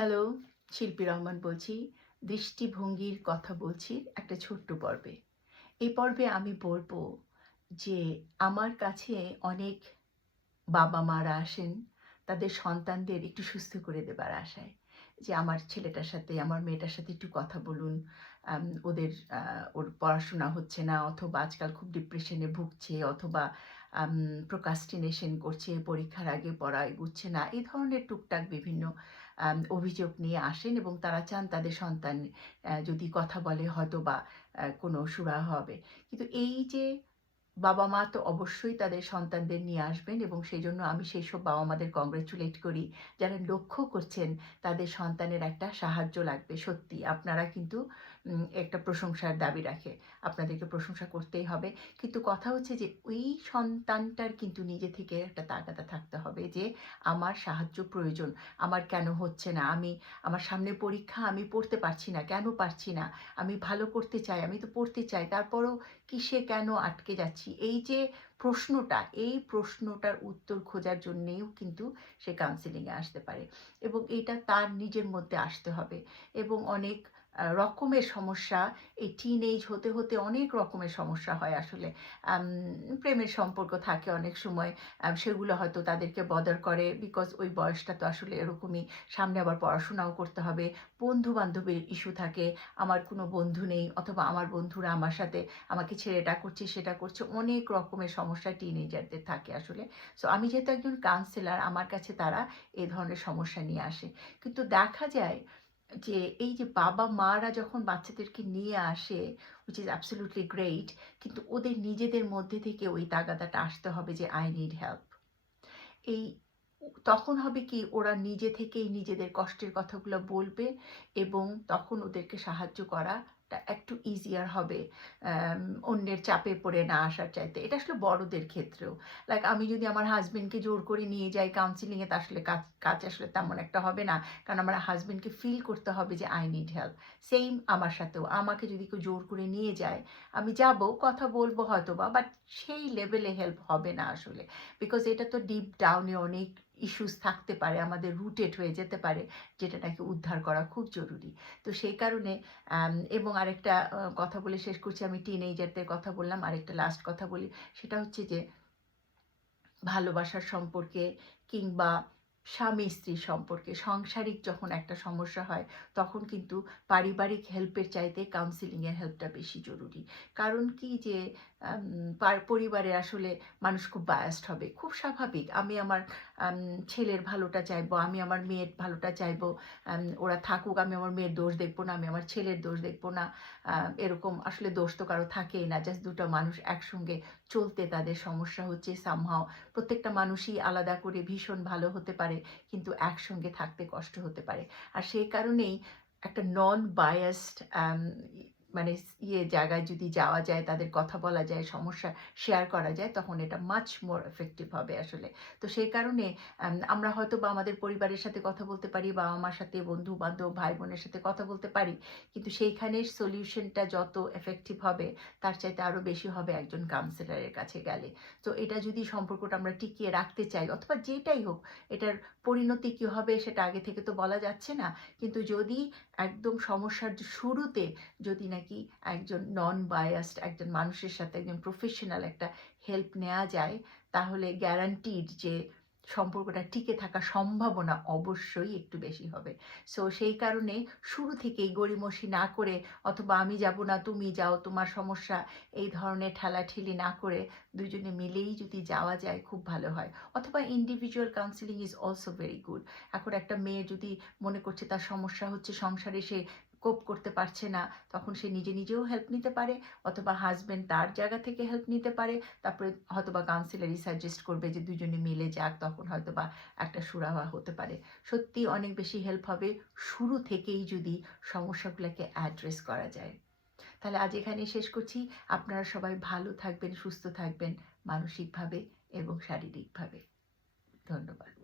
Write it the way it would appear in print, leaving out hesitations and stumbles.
Hello, শিল্পী রহমান বলছি। দৃষ্টিভঙ্গির কথা বলছি একটা ছোট্ট পর্বে। এই পর্বে আমি বলব যে আমার কাছে অনেক বাবা-মারা আসেন তাদের সন্তানদের একটু সুস্থ করে দেবার আশায়। যে আমার ছেলেটার সাথে, আমার মেয়েটার সাথে একটু কথা বলুন। ওদের ওর পড়াশোনা হচ্ছে না অথবা আজকাল খুব ডিপ্রেশনে ভুগছে অথবা আম procrastination করছে, পরীক্ষার আগে পড়া এগুচ্ছে না। এই ধরনের টুকটাক বিভিন্ন অভিযোগ নিয়ে আসেন এবং তারা চান তাদের সন্তান যদি কথা বলে হয়তোবা কোনো সুরাহা হবে। কিন্তু এই যে বাবা-মা তো অবশ্যই তাদের সন্তানদের নিয়ে আসবেন এবং সেজন্য আমি সেইসব বাবা-মাদের কংগ্রাচুলেট করি যারা লক্ষ্য করছেন তাদের সন্তানের একটা সাহায্য লাগবে। সত্যি আপনারা কিন্তু একটা প্রশংসার দাবি রাখে। আপনাদেরকে প্রশংসা করতেই হবে। কিন্তু কথা হচ্ছে যে ওই সন্তানটার কিন্তু নিজে থেকে একটা তাগাদা থাকতে হবে যে আমার সাহায্য প্রয়োজন। আমার কেন হচ্ছে না? আমার সামনে পরীক্ষা, আমি পড়তে পারছি না। কেন পারছি না? আমি ভালো করতে চাই, আমি তো পড়তে চাই। তারপরও কিসে কেন আটকে যাচ্ছি? এই যে প্রশ্নটা, এই প্রশ্নটার উত্তর খোঁজার জন্যেও কিন্তু সে কাউন্সেলিংয়ে আসতে পারে এবং এটা তার নিজের মধ্যে আসতে হবে এবং অনেক রকমের সমস্যা এই টিনেজ হতে, হতে অনেক রকমের সমস্যা হয় আসলে। আম প্রেমের সম্পর্ক থাকে অনেক সময়। সেগুলো হয়তো তাদেরকে বদার করে বিকজ ওই বয়সটা তো আসলে এরকমই। সামনে আবার পড়াশোনাও করতে হবে। বন্ধু-বান্ধবের ইস্যু থাকে। আমার কোনো বন্ধু নেই অথবা আমার বন্ধুরা আমার সাথে আমাকে ছেড়ে এটা করছে, সেটা করছে। অনেক রকমের সমস্যা টিনেজারদের থাকে আসলে। সো আমি যেহেতু একজন কাউন্সিলর, আমার কাছে তারা এ ধরনের সমস্যা নিয়ে আসে। কিন্তু দেখা যায় যে এই যে বাবা-মারা যখন বাচ্চাদেরকে নিয়ে আসে which is absolutely great কিন্তু ওদের নিজেদের মধ্যে থেকে ওই তাগাদাটা আসতে হবে যে I need help। এই তখন হবে কি ওরা নিজে থেকেই নিজেদের কষ্টের কথাগুলো বলবে এবং তখন ওদেরকে সাহায্য করাটা একটু ইজিয়ার হবে আম অন্যের চাপে পড়ে না আসার চাইতে। এটা আসলে বড়দের ক্ষেত্রেও। লাইক আমি যদি আমার হাসব্যান্ডকে জোর করে নিয়ে যাই কাউন্সেলিং এ তা আসলে কাজ আসলে তেমন একটা হবে না। কারণ আমার হাসব্যান্ডকে ফিল করতে হবে যে I need help। সেইম আমার সাথেও। আমাকে যদি কেউ জোর করে নিয়ে যায়, আমি যাবো, কথা বলবো হয়তোবা বাট সেই লেভেলে হেল্প হবে না আসলে। বিকজ এটা তো ডিপ ডাউনে অনেক ইস্যুস থাকতে পারে, আমাদের রুটেড হয়ে যেতে পারে, যেটা নাকি উদ্ধার করা খুব জরুরি। তো সেই কারণে এবং আরেকটা কথা বলে শেষ করছি, আমি টিনেজারদের কথা বললাম, আরেকটা লাস্ট কথা বলি, সেটা হচ্ছে যে ভালোবাসার সম্পর্কে কিংবা স্বামী-স্ত্রীর সম্পর্কে সাংসারিক যখন একটা সমস্যা হয়, তখন কিন্তু পারিবারিক হেল্পের চাইতে কাউন্সেলিং এর হেল্পটা বেশি জরুরি। কারণ কি যে আম পরিবারে আসলে মানুষ খুব বায়াসড হবে। খুব স্বাভাবিক। আমি আমার আম ছেলের ভালোটা চাইবো, আমি আমার মেয়ের ভালোটা চাইবো। ওরা থাকুক, আমি আমার মেয়ের দোষ দেখব না, আমি আমার ছেলের দোষ দেখব না। আ এরকম আসলে দোষ তো কারো থাকেই না। জাস্ট ২ টা মানুষ একসঙ্গে চলতে তাদের সমস্যা হচ্ছে somehow প্রত্যেকটা মানুষই আলাদা করে ভীষণ ভালো হতে পারে কিন্তু একসঙ্গে থাকতে কষ্ট হতে পারে। আর সেই কারণেই একটা নন বায়াসড মানে জায়গায় যদি যাওয়া যায়, তাদের কথা বলা যায়, সমস্যা শেয়ার করা যায়, তখন এটা মাচ মোর এফেক্টিভ হবে আসলে। তো সেই কারণে আমরা হয়তোবা আমাদের পরিবারের সাথে কথা বলতে পারি, বাবা-মার সাথে, বন্ধু-বান্ধব, ভাই-বোনের সাথে কথা বলতে পারি। কিন্তু সেইখানের সলিউশনটা যত এফেক্টিভ হবে, তার চাইতে আরো বেশি হবে একজন কাউন্সিলরের কাছে গেলে। তো এটা যদি সম্পর্কটা আমরা টিকিয়ে রাখতে চাই অথবা যেটাই হোক, এটার পরিণতি কি হবে সেটা আগে থেকে তো বলা যাচ্ছে না। কিন্তু যদি একদম সমস্যার শুরুতে যদি নাকি একজন নন বায়াসড একজন মানুষের সাথে একজন প্রফেশনাল একটা হেল্প নেওয়া যায়, তাহলে গ্যারান্টিড যে সম্পর্কটা টিকে থাকার সম্ভাবনা অবশ্যই একটু বেশি হবে। সো সেই কারণে শুরু থেকেই গড়িমসি না করে অথবা আমি যাব না, তুমি যাও, তোমার সমস্যা, এই ধরনের ঠেলাঠেলি না করে দুজনে মিলেই যদি যাওয়া যায় খুব ভালো হয়। অথবা individual counselling is also very good. এখন একটা মেয়ে যদি মনে করছে তার সমস্যা হচ্ছে সংসারে, সে কোপ করতে পারছে না, তখন সে নিজে নিজেও হেল্প নিতে পারে অথবা হাসব্যান্ড তার জায়গা থেকে হেল্প নিতে পারে। তারপরে হয়তোবা কাউন্সিলরই সাজেস্ট করবে যে দুজনে মিলে যাক, তখন হয়তোবা একটা সুরাহা হতে পারে। সত্যিই অনেক বেশি হেল্প হবে শুরু থেকেই যদি সমস্যাগুলোকে অ্যাড্রেস করা যায়। তাহলে আজ এখানেই শেষ করছি। আপনারা সবাই ভালো থাকবেন, সুস্থ থাকবেন মানসিকভাবে এবং শারীরিকভাবে। ধন্যবাদ।